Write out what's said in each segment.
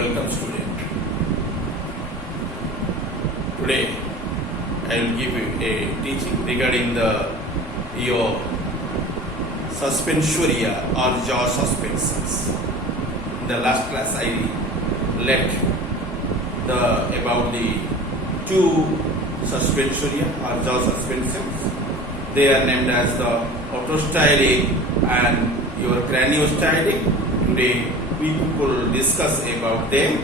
Welcome student. Today I will give you a teaching regarding your suspensoria or jaw suspensions. In the last class I led about the two suspensoria or jaw suspensions. They are named as the autostylic and your craniostylic. Today we will discuss about them,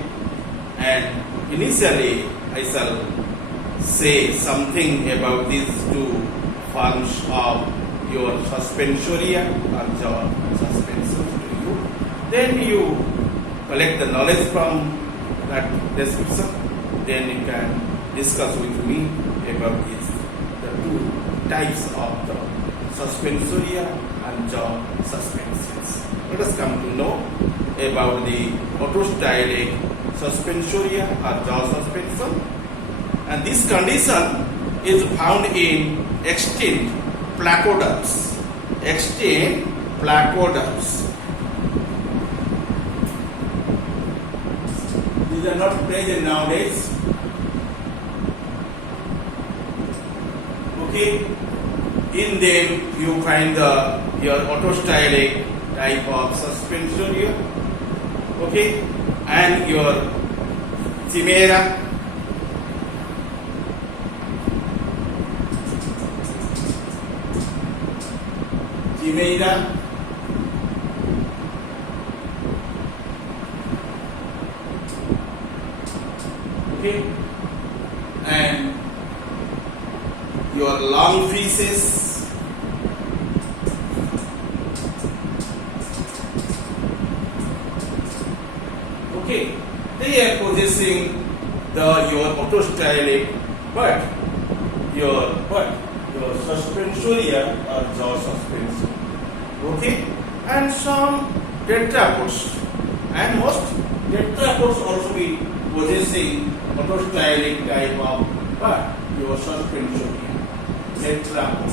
and initially I shall say something about these two forms of your suspensoria or jaw suspensions to you. Then you collect the knowledge from that description. Then you can discuss with me about the two types of the suspensoria and jaw suspensions. Let us come to know about the autostylic suspensoria or jaw suspension. And this condition is found in extinct placoderms. Extinct placoderms. These are not present nowadays. Okay. In them you find your autostylic type of suspensoria. Okay, and your chimera, okay, and your long faces. Okay, they are possessing your autostylic, but your suspensoria or jaw suspension. Okay, and some tetrapods, and most tetrapods also be possessing autostylic type of, but your suspensoria, tetrapod.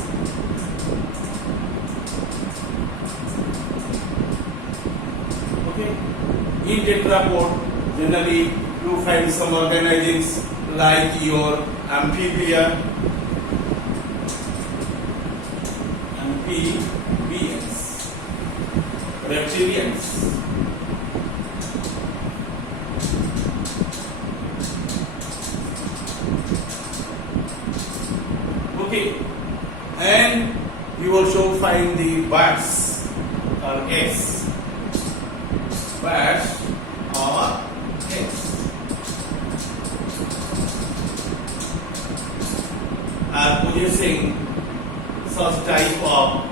Okay. In tetrapod, generally you find some organisms like your amphibia, amphibians, reptilians. Okay, and you also find the birds or eggs. Birds or eggs are producing such type of,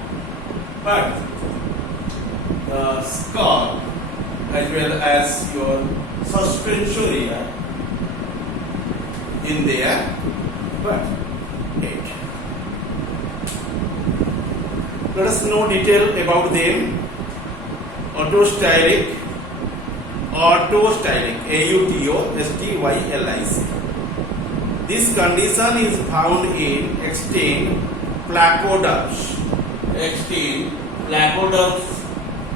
but the skull as well as your suspensoria in their but egg. Let us know detail about them. Autostylic, autostylic, This condition is found in extinct placoderms. Extinct placoderms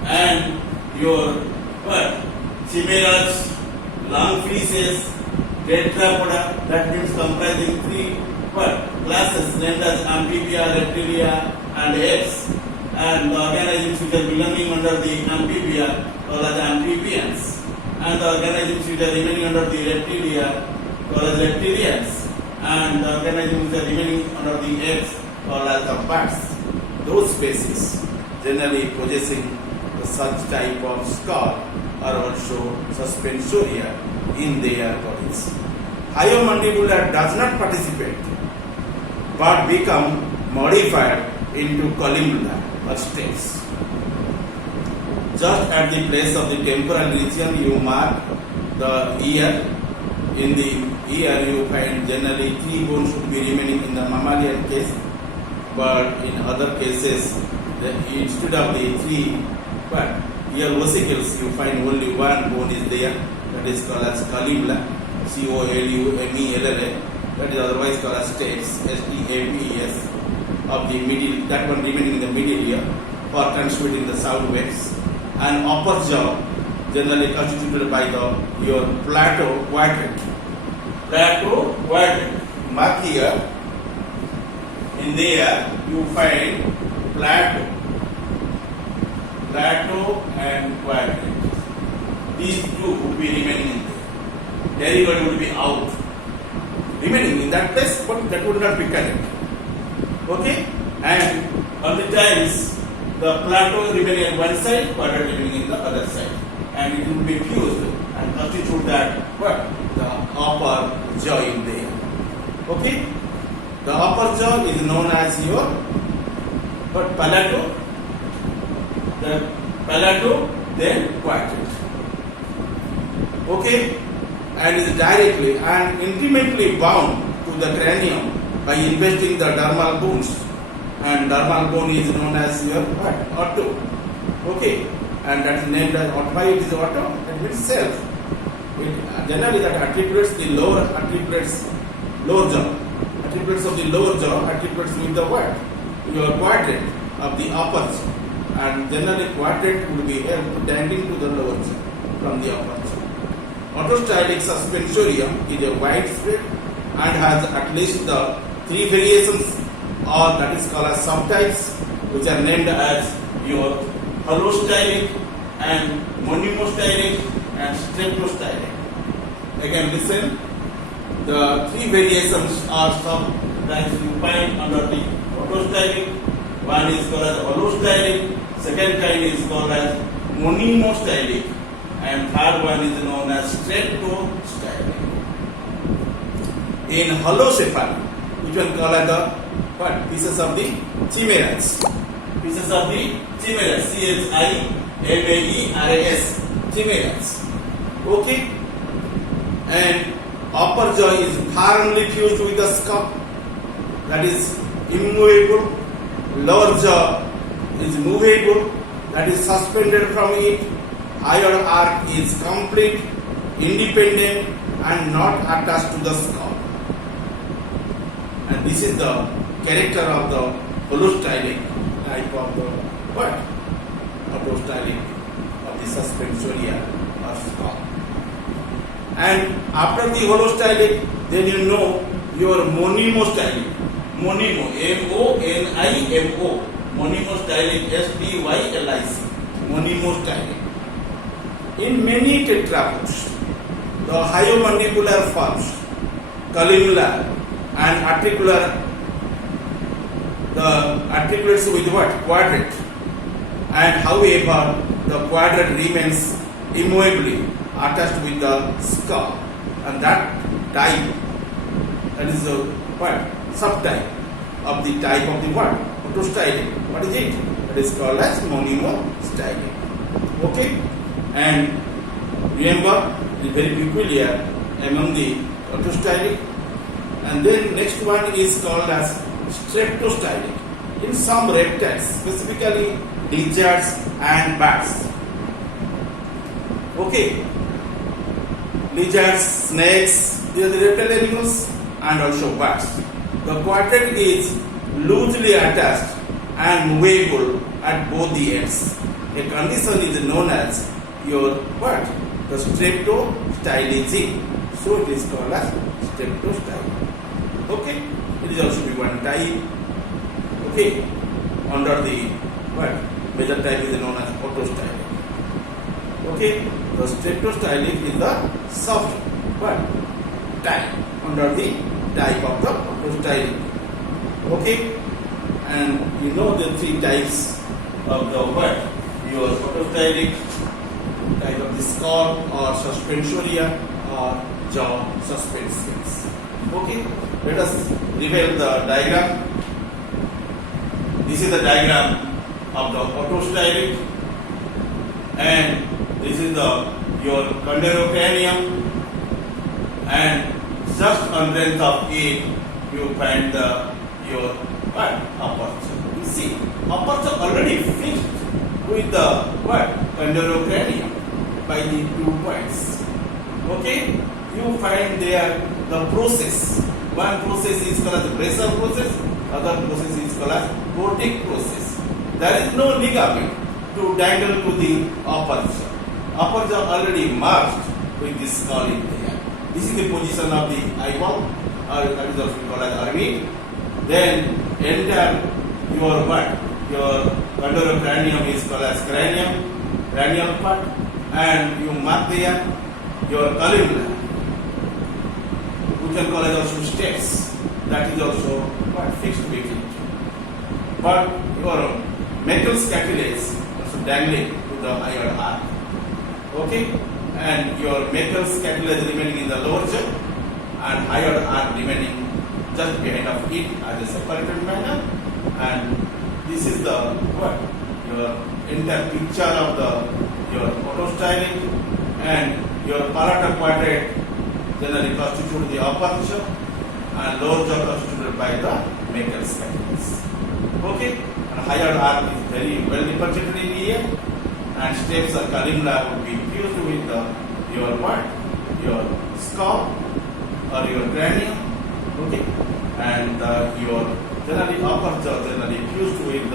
and your chimeras, lungfishes, tetrapoda, that means comprising three classes named as amphibia, reptilia and apes, and the organisms which are belonging under the amphibia called as amphibians, and the organisms which are remaining under the reptilia called as reptilians, and the organisms which are remaining under the apes called as the birds. Those species generally possessing such type of skull are also suspensoria in their bodies. Hyomandibular does not participate but become modified into columnar or steps. Just at the place of the temporal region you mark the ear. In the ear you find generally three bones should be remaining in the mammalian case, but in other cases instead of the three ear vesicles you find only one bone is there, that is called as columella, C-O-L-U-M-E-L-L-A, that is otherwise called as stapes, S-T-A-P-E-S, of the middle, that one remaining in the middle ear for transmitting the sound waves. And upper jaw generally constituted by your plateau quadrant. Plateau quadrant. Mark here. In there you find plateau and quadrant. These two would be remaining in there. Derivative would be out, remaining in that place, but that would not be correct. Okay? And on the times, the plateau remaining on one side, quadrant remaining in the other side. And it will be fused and constitute that what? The upper jaw in there. Okay? The upper jaw is known as your what? Palato. The palato, then quadrant. Okay? And is directly and intimately bound to the cranium by investing the dermal bones. And dermal bone is known as your what? Otto. Okay? And that's named as why it is Otto? That means self. It generally that articulates the lower jaw. Articulates of the lower jaw articulates with the what? Your quadrant of the upper jaw. And generally quadrant will be tending to the lower jaw from the upper jaw. Autostylic suspensorium is a widespread and has at least the three variations, or that is called as subtypes, which are named as your holostylic and monostylic and streptostylic. Again, listen. The three variations are subtypes you find under the autostylic. One is called as holostylic, second kind is called as monostylic, and third one is known as streptostylic. In holocephaly, which one called as the what? Pieces of the chimeras. Pieces of the chimeras. CHIMAERAS. Chimeras. Okay? And upper jaw is firmly fused with the skull. That is immovable. Lower jaw is movable. That is suspended from it. Higher arc is complete, independent, and not attached to the skull. And this is the character of the holostylic type of the what? Autostylic of the suspensoria or skull. And after the holostylic, then you know your monostylic. Monimo, M-O-N-I-M-O. Monostylic, S-T-Y-L-I-C. Monostylic. In many tetrapods, the hyomandibular forms, columnar and articular, the articulates with what? Quadrant. And however, the quadrant remains immovably attached with the skull. And that type, that is the what? Subtype of the type of the what? Autostylic. What is it? That is called as monostylic. Okay? And remember, it is very peculiar among the autostylic. And then next one is called as streptostylic. In some reptiles, specifically lizards and bats. Okay. Lizards, snakes, they are the reptile animals, and also bats. The quadrant is loosely attached and movable at both the ends. A condition is known as your what? The streptostylism. So it is called as streptostylism. Okay? It is also be one type. Okay? Under the what? Major type is known as autostylic. Okay? The streptostylic is the soft what? Type under the type of the autostylic. Okay? And you know the three types of the what? Your autostylic, type of the skull or suspensoria or jaw suspensions. Okay? Let us reveal the diagram. This is the diagram of the autostylic, and this is the your chondrocranium, and just on length of it you find the your what? Upper jaw. You see, upper jaw already fixed with the what? Chondrocranium by the 2 points. Okay? You find there the process. One process is called as the pressure process, other process is called as vortic process. There is no ligament to dangle to the upper jaw. upper jaw already merged with this skull in there. This is the position of the eyeball, or that is also called as orbit. Then enter your what? Your cranium is called as cranial part, and you mark there your column. We can call it also steps. That is also what fixed between. But your metal scapulae also dangling to the higher arc. Okay, and your metal scapula is remaining in the lower jaw, and higher arc remaining just behind of it as a separated manner. And this is the what your entire picture of your photostyling, and your palatal quadrant generally constitute the upper jaw, and lower jaw constituted by the metal scapulae. Okay, and higher arc is very well represented in here, and steps or columnar would be fused with your what? Your skull or your cranium. Okay, and your generally upper jaw generally fused with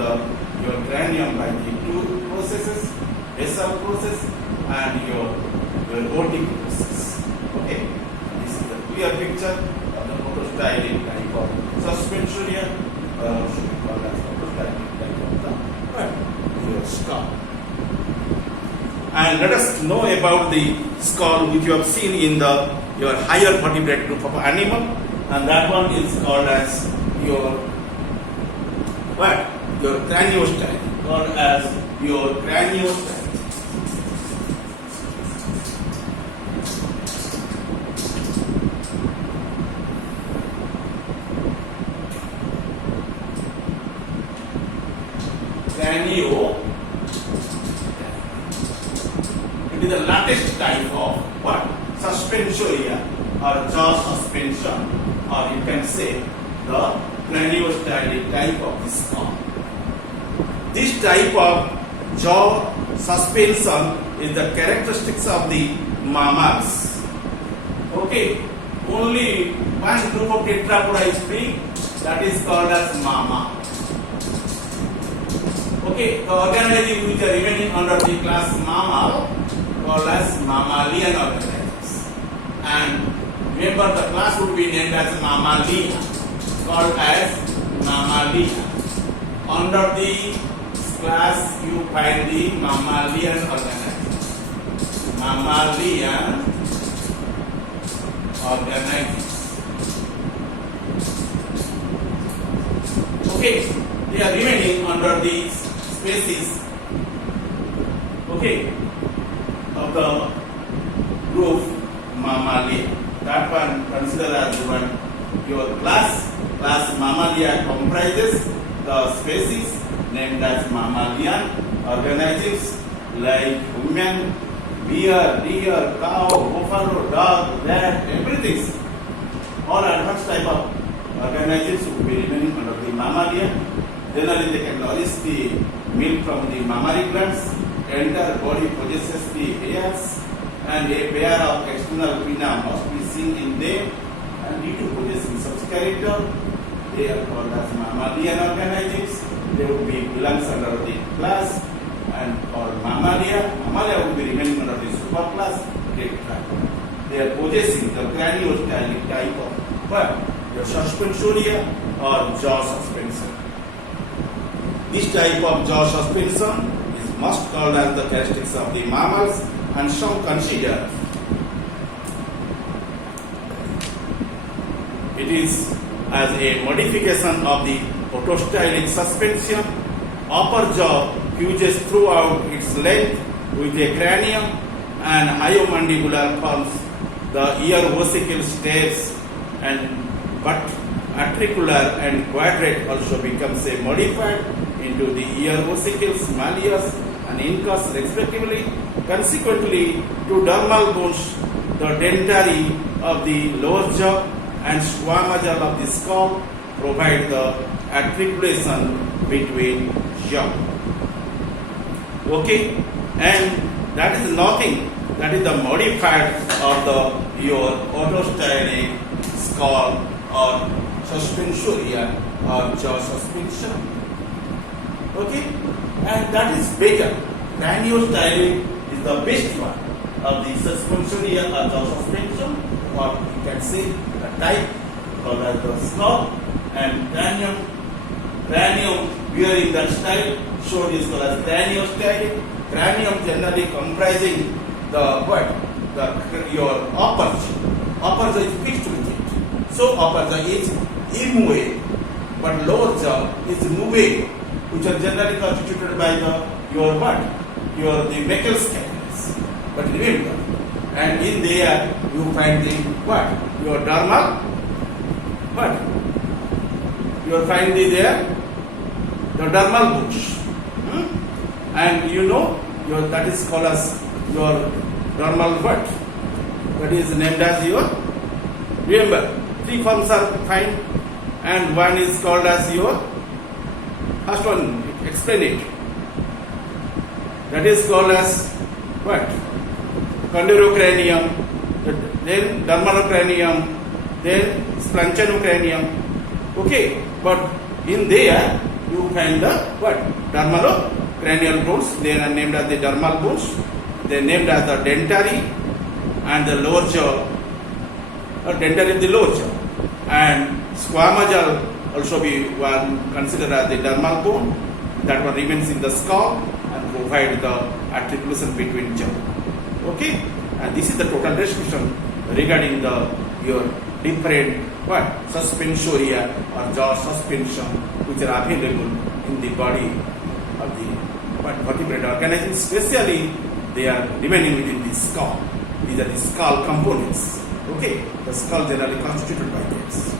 your cranium by the two processes, basal process and your otic process. Okay, this is the clear picture of the photostyling type of Suspensorion, should be called as photostyling type of your skull. And let us know about the skull which you have seen in your higher vertebrate group of animal, and that one is called as your what? Your craniostyle, called as your craniostyle. It is the latest type of what? Suspensoria or jaw suspension, or you can say the craniostylic type of the skull. This type of jaw suspension is the characteristics of the mammals. Okay, only one group of tetrapoda is free, that is called as mamma. Okay, the organisms which are remaining under the class mammal called as mammalian organisms. And remember, the class would be named as mammalia, called as mammalia. Under the class you find the mammalian organisms. Mammalian organisms. Okay, they are remaining under the species, okay, of the group Mammalia. That one considered as one your class. Class Mammalia comprises the species named as mammalian organisms like human, deer, cow, buffalo, dog, rat, everything. All advanced type of organisms will be remaining under the mammalian. Generally, they can nourish the milk from the mammary glands. Entire body possesses the hairs, and a pair of external pinna must be seen in them. And due to possessing such character, they are called as mammalian organisms. They would be belongs under the class and called mammalia. Mammalia would be remaining under the superclass Tetrapoda. They are possessing the craniostylic type of what? The Suspensoria or jaw suspension. This type of jaw suspension is most called as the characteristics of the mammals, and some consider it is as a modification of the photostylic suspension. Upper jaw fuses throughout its length with a cranium, and hyomandibular forms the ear vesicle stays, and but atricular and quadrate also becomes a modified into the ear vesicles, malleus and incus respectively. Consequently, to dermal bones, the dentary of the lower jaw and squamosal of the skull provide the articulation between jaw. Okay, and that is nothing. That is the modified of your orthostylic skull or Suspensorion or jaw suspension. Okay, and that is better. Craniostylic is the best one of the suspensoria or jaw suspension, or you can say the type called as the skull, and cranium bearing that style shown is called as craniostyle. Cranium generally comprising the what? Your upper jaw. Upper jaw is fixed with it. So upper jaw is immovable, but lower jaw is movable, which are generally constituted by your what? The Meckel's calculus. But remember, and in there you find the what? Your dermal, what? You find the dermal bush. And you know that is called as your dermal what? That is named as your, remember, three forms are found, and one is called as your, first one, explain it. That is called as what? Chondrocranium, then dermalocranium, then splanchnicranium. Okay, but in there you find the what? Dermalocranial bones. They are named as the dermal bones. They are named as the dentary and the lower jaw. Dentary is the lower jaw, and squamosal also be one considered as the dermal bone that one remains in the skull and provide the articulation between jaw. Okay, and this is the total description regarding your different what? Suspensoria or jaw suspension which are available in the body of the vertebrate organism. Especially they are remaining within the skull. These are the skull components. Okay, the skull generally constituted by this.